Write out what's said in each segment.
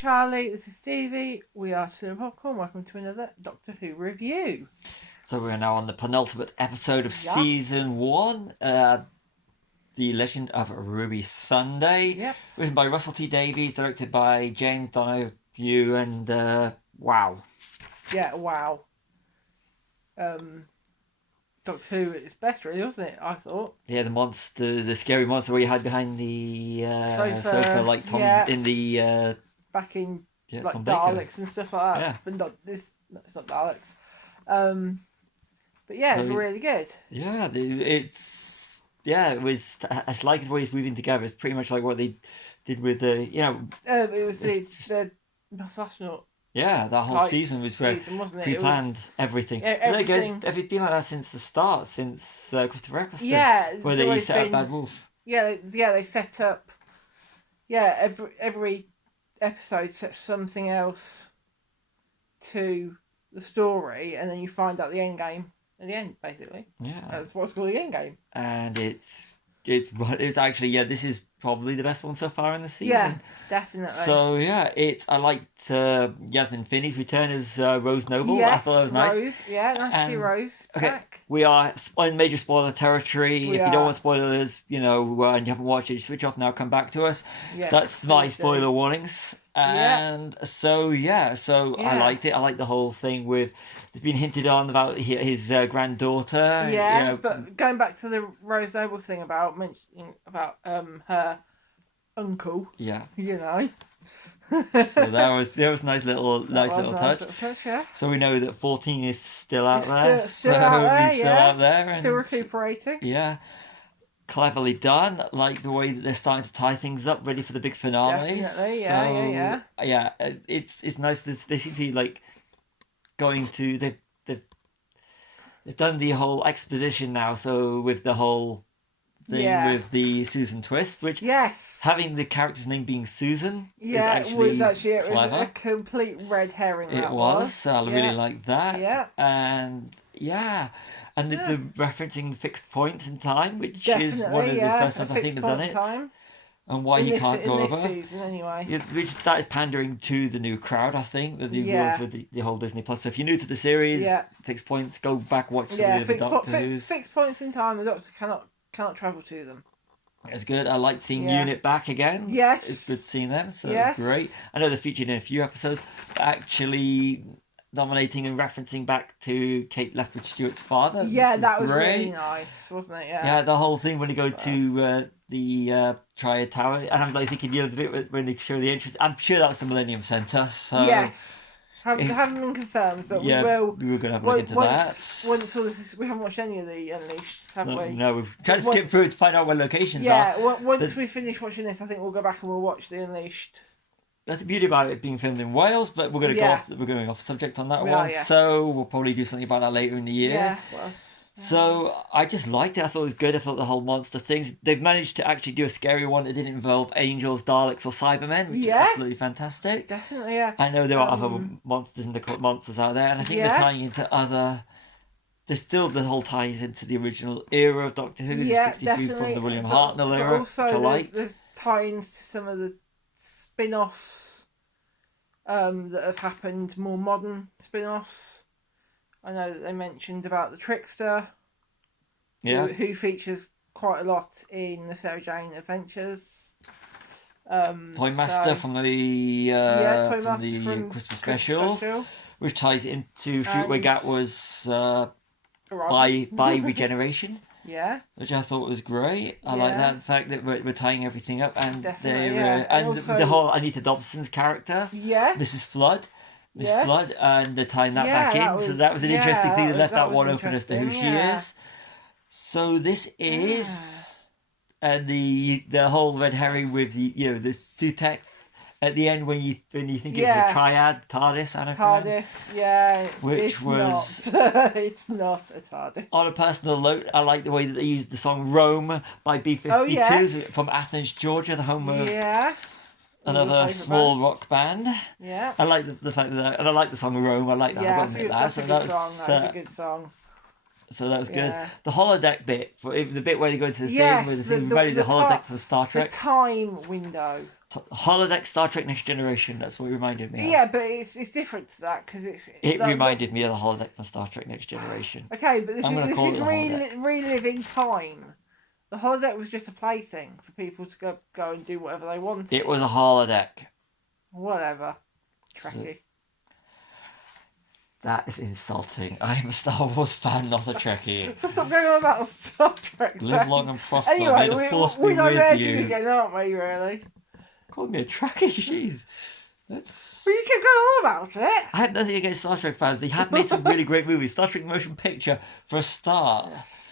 Charlie, this is Stevie. We are Cinema Popcorn. Welcome to another Doctor Who review. So we're now on the penultimate episode of Yes. season 1, The Legend of Ruby Sunday. Yep. Written by Russell T Davies, directed by James Donoghue, and wow. Yeah, wow. Doctor Who at its best, really, wasn't it? I thought. Yeah, the scary monster where you hide behind the Sofa, like Tom yeah. in the Back in like Tom Baker. Daleks and stuff like that. Yeah. But not this. It's not Daleks. But yeah, it's So- really good. Yeah, it was. I like the way it's weaving together. It's pretty much like what they did with the It was the Master Astronaut that whole type season was very season, wasn't it? pre-planned everything. Yeah, Then again, everything. it's been like that since the start, since Christopher Eccleston. Yeah, where it's they always set up been- Bad Wolf. they set up. Yeah, every episode sets something else to the story, and then you find out the end game at the end. Basically, Yeah, that's what's called the end game. and it's actually this is probably the best one so far in the season. Yeah, definitely. So I liked Yasmin Finney's return as Rose Noble. yes, I thought that was nice. Rose. Yeah, nice to see Rose Okay, back. we are in major spoiler territory. We If you don't are. want spoilers, and you haven't watched it, switch off now. Come back to us. Yeah, That's my please do. spoiler warnings. And so I liked it. I liked the whole thing with it's been hinted on about his granddaughter. Yeah, but going back to the Rose Noble thing about mentioning about her uncle, yeah. So that was a nice little touch. Yeah. So we know that 14 is still out It's there. still so out there, he's still yeah. out there. And Still recuperating. yeah. Cleverly done, like the way that they're starting to tie things up, ready for the big finale. Definitely, yeah. Yeah, it's nice that they seem to be like going to they've done the whole exposition now. So with the whole thing with the Susan twist, which Yes. having the character's name being Susan Yeah, is actually it was clever. a complete red herring. It that was. So I really Yeah. like that. Yeah. And the referencing fixed points in time, which is Definitely, one of the yeah. first times I think they've done it. Time. And why in he this, can't go in this over. season, anyway. Yeah, which that is pandering to the new crowd, I think, that the Yeah. ones with the whole Disney Plus. So if you're new to the series, Yeah. Fixed Points, go back watch some Yeah, of the Doctor Who's. fixed points in time. The Doctor cannot travel to them. It's good. I like seeing Yeah. Unit back again. Yes. It's good seeing them, so Yes. it's great. I know they're featured in a few episodes, but actually nominating and referencing back to Kate Lethbridge Stewart's father. Yeah, which that was great. really nice, wasn't it? Yeah. Yeah, the whole thing when you go to the Triad Tower, and I'm like thinking, the bit when they show the entrance, I'm sure that was the Millennium Centre. So Yes. Haven't been confirmed, but yeah, we will. we were going to have a look into Once all this is, we haven't watched any of the Unleashed, have that. we? No, we've tried to skip Once- through to find out where locations Yeah. are. Once But- we finish watching this, I think we'll go back and we'll watch the Unleashed. That's the beauty about it being filmed in Wales, but we're going to Yeah. we're going off subject on that We one. are, yes. So we'll probably do something about that later in the year. Yeah. Well, So I just liked it. I thought it was good. I thought the whole monster things. They've managed to actually do a scary one that didn't involve angels, Daleks, or Cybermen, which Yeah. is absolutely fantastic. definitely, yeah. I know there are other monsters and occult monsters out there, and I think Yeah. they're tying into other. There's still the whole ties into the original era of Doctor Who, Yeah, the 63 from definitely. the William But- Hartnell but era, also which I liked. there's tie-ins to some of the spin-offs that have happened, more modern spin-offs. I know that they mentioned about the Trickster, Yeah, who features quite a lot in the Sarah Jane Adventures. Toy Master from the Toy from Master the from Christmas specials, which ties into Shoot Where And- Gat was Arrival. by Regeneration. Yeah, Which I thought was great. I like Yeah. that the fact that we're tying everything up, and Definitely, they're yeah. and And also- the whole Anita Dobson's character, yes. Mrs. Flood, Yes. Flood, and they're tying that Yeah, back in. that so was- that was an interesting yeah, thing. They that left that was one open as to who she interesting, yeah. is. So this is, and the whole red herring with the the Sutek at the end when you think it's Yeah. a triad TARDIS, Anagram. TARDIS, yeah. Which it's was- not. It's not a TARDIS. On a personal note, I like the way that they used the song "Rome" by B-52s Oh, yes. from Athens, Georgia, the home of Yeah. another Favourite small band. rock band. Yeah. I like the fact that, and I like the song "Rome." I like that. Yeah, I've got to admit that's a that. good song. That was a good song. So that was good. Yeah. The holodeck bit, the bit where they go into the Yes, thing with the the holodeck top- from Star The Trek. time window. Holodeck Star Trek Next Generation. That's what it reminded me of. Yeah, but it's different to that because It reminded me of the holodeck from Star Trek Next Generation. Okay, but this I'm gonna is call it the reliving time. The holodeck was just a plaything for people to go and do whatever they wanted. It was a holodeck. Whatever. Trekkie. That is insulting. I am a Star Wars fan, not a Trekkie. So stop going on about Star Trek. Live long and prosper. Anyway, May the Force be we're with diverging you. again, aren't we, really? Call me a Trekkie, jeez. That's... Well, you kept going on about it. I have nothing against Star Trek fans. They have made some really great movies. Star Trek Motion Picture, for a start. Yes.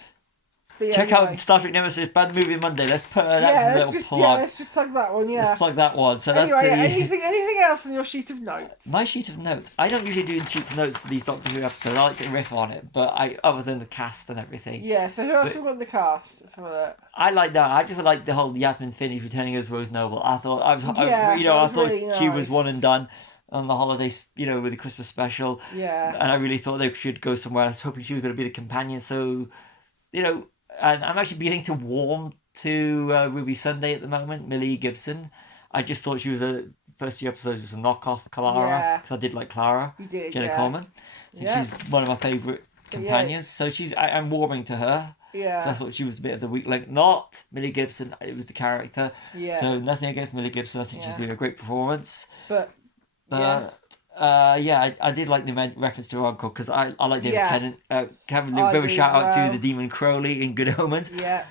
But yeah, Check out Star Trek Nemesis, Bad Movie Monday. Let's put an little plug. Yeah, let's just plug that one, yeah. Let's plug that one. So Anyway, that's the... anything else on your sheet of notes? My sheet of notes. I don't usually do sheets of notes for these Doctor Who episodes. I like to riff on it, but other than the cast and everything. Yeah, so who else have we got in the cast? Let's have a look. I like that. I just like the whole Yasmin Finney returning as Rose Noble. I thought I thought really she was nice. one and done on the holidays, with the Christmas special. Yeah. And I really thought they should go somewhere. I was hoping she was going to be the companion. So, and I'm actually beginning to warm to Ruby Sunday at the moment, Millie Gibson. I just thought she was first few episodes was a knockoff Clara, because I did like Clara. You did, Jenna Coleman. She's one of my favourite companions. So I'm warming to her. Yeah. So I thought she was a bit of the weak link. Not Millie Gibson. It was the character. Yeah. So nothing against Millie Gibson. I think she's doing a great performance. I did like the reference to her uncle because I like David Tennant. Have a bit of a shout out to the Demon Crowley in Good Omens. Yeah.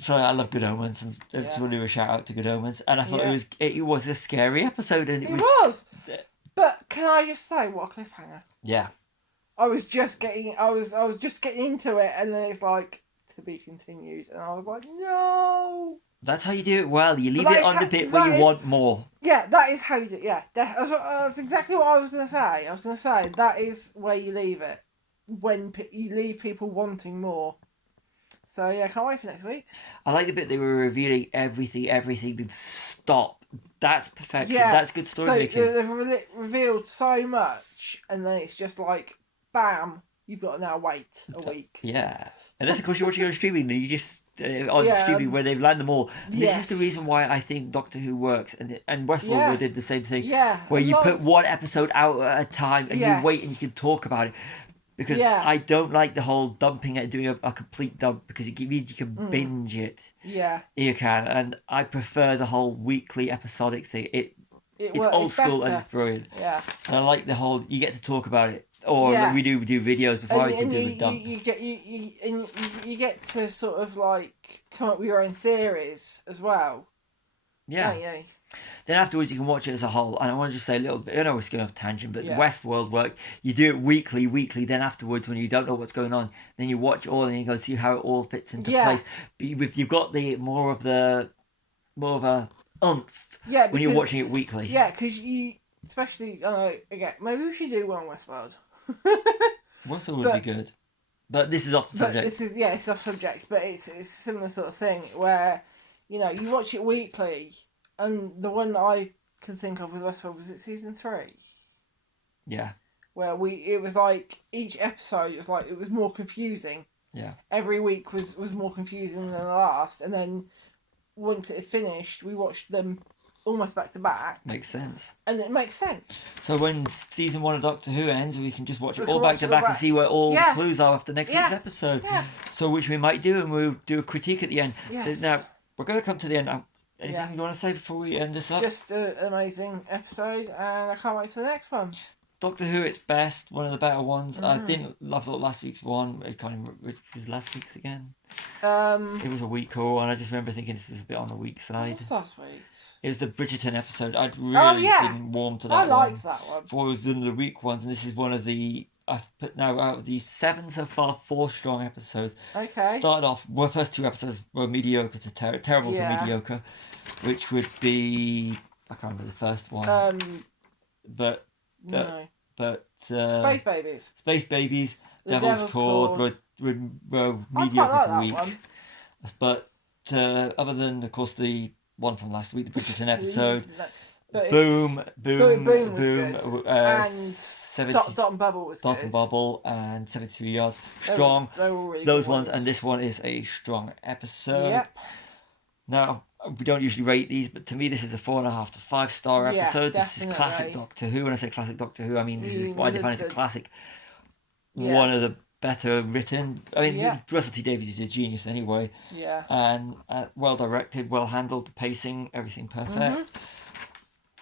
Sorry, I love Good Omens, and I just want to do a shout out to Good Omens. And I thought it was a scary episode, and it was. But can I just say, what a cliffhanger? Yeah. I was just getting into it, and then it's like to be continued, and I was like, no. That's how you do it well. You leave it on the bit where you want more. Yeah, that is how you do it. Yeah, that's exactly what I was going to say. I was going to say, that is where you leave it. When you leave people wanting more. So, yeah, can't wait for next week. I like the bit they were revealing everything would stop. That's perfection. Yeah. That's good story making. So, they've revealed so much, and then it's just like, bam, you've got to now wait a week. Yeah. Unless, of course, you're watching on streaming, you just... streaming where they've landed them all. And this is the reason why I think Doctor Who works, and Westworld did the same thing. Yeah. Where you put one episode out at a time and you wait and you can talk about it. Because I don't like the whole dumping it, doing a complete dump, because it means you can binge it. Yeah. You can, and I prefer the whole weekly episodic thing. It's old school and it's brilliant. Yeah. And I like the whole, you get to talk about it. Or we do videos before I can do a dump. You get to sort of like come up with your own theories as well. Yeah. Don't you? Then afterwards you can watch it as a whole. And I want to just say a little bit, I know we're going off tangent, but Westworld work, you do it weekly, then afterwards when you don't know what's going on, then you watch all and you go see how it all fits into place. But you've got the more of a oomph when you're watching it weekly. Yeah, because you, especially, again, maybe we should do one on Westworld. Westworld would be good. But this is off the subject. It's off subject, but it's a similar sort of thing where, you watch it weekly, and the one that I can think of with Westworld was season 3. Yeah. Where it was like each episode it was more confusing. Yeah. Every week was more confusing than the last, and then once it had finished, we watched them almost back to back. Makes sense. And it makes sense. So when season 1 of Doctor Who ends, we can just watch it all back to back and see where all the clues are after next week's episode. Yeah. So which we might do, and we'll do a critique at the end. Yes. Now, we're going to come to the end. Anything you want to say before we end this up? Just an amazing episode, and I can't wait for the next one. Doctor Who, it's best, one of the better ones. I thought last week's one, I can't remember which was last week's again. It was a week or, and I just remember thinking this was a bit on the weak side. What's last week's? It was the Bridgerton episode. I really didn't warm to that one. I liked that one. Before it was one of the weak ones, and this is one of the, I've put now out of the 7 so far, 4 strong episodes. Okay. Started off, first 2 episodes were mediocre to terrible to mediocre, which would be, I can't remember the first one. But Space Babies. Space Babies, Devil's Cord were mediocre to weak. But other than, of course, the one from last week, the Bridgerton episode, Boom, and 70, Dot and Bubble was Dot good. and Bubble and 73 Yards. Strong. They were really those good ones, and this one is a strong episode. Yep. Now, we don't usually rate these, but to me this is a 4.5 to 5-star Yeah, episode. This is definitely. classic Doctor Who. When I say classic Doctor Who, I mean this is what I define as a classic. Yeah. One of the better written. I mean, Yeah. Russell T Davies is a genius anyway. Yeah. And well directed, well handled, pacing, everything perfect.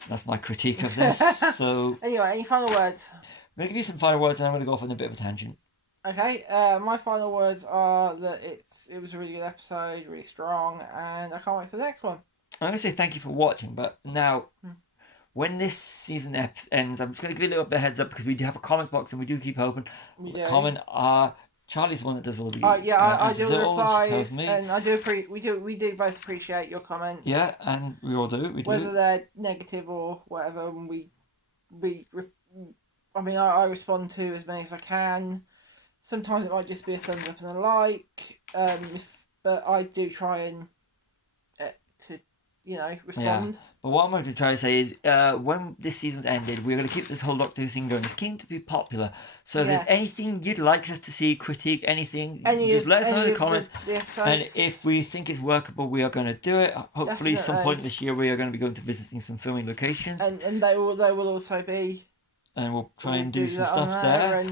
That's my critique of this. So anyway, any final words? I'm going to give you some final words, and I'm going to go off on a bit of a tangent. Okay, my final words are that it was a really good episode, really strong, and I can't wait for the next one. I'm going to say thank you for watching, but now, when this season ends, I'm just going to give you a little bit of heads up, because we do have a comments box, and we do keep it open. We do. Comment, Charlie's the one that does all the I do all, replies, and I do we do both appreciate your comments. Yeah, and we all do. We do. Whether they're negative or whatever, and I respond to as many as I can. Sometimes it might just be a thumbs up and a like, but I do try and respond. Yeah. But what I'm going to try to say is, when this season's ended, we're going to keep this whole Doctor Who thing going. It's keen to be popular. So if there's anything you'd like us to see, critique, anything, just let us know in the comments. And if we think it's workable, we are going to do it. Hopefully, some point this year, we are going to be going to visiting some filming locations. And they will also be. And we'll try and do some stuff there.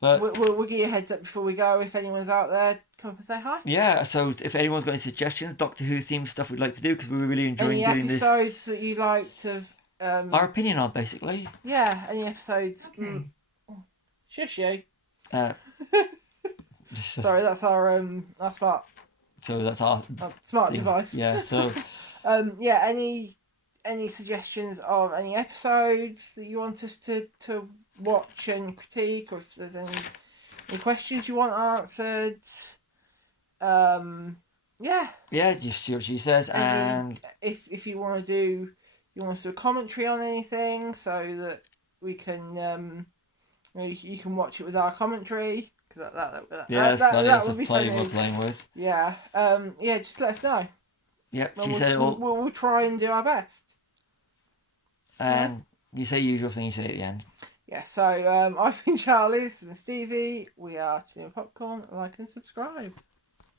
But we'll give you a heads up before we go. If anyone's out there, come up and say hi. Yeah, so if anyone's got any suggestions, Doctor Who themed stuff we'd like to do, because we were really enjoying doing this. Any episodes that you liked of... our opinion on, basically. Yeah, any episodes. Shush you. Sorry, that's our smart... So that's our smart device. Yeah, so... any suggestions of any episodes that you want us to watch and critique, or if there's any questions you want answered, just see what she says. And if you want to do a commentary on anything, so that we can you can watch it with our commentary, because that would be funny. We're playing with. Just let us know. Yep, she said it all. We'll try and do our best. And you say usual thing you say at the end. Yeah, so I've been Charlie, this has been Stevie. We are Cinema Popcorn. Like and subscribe.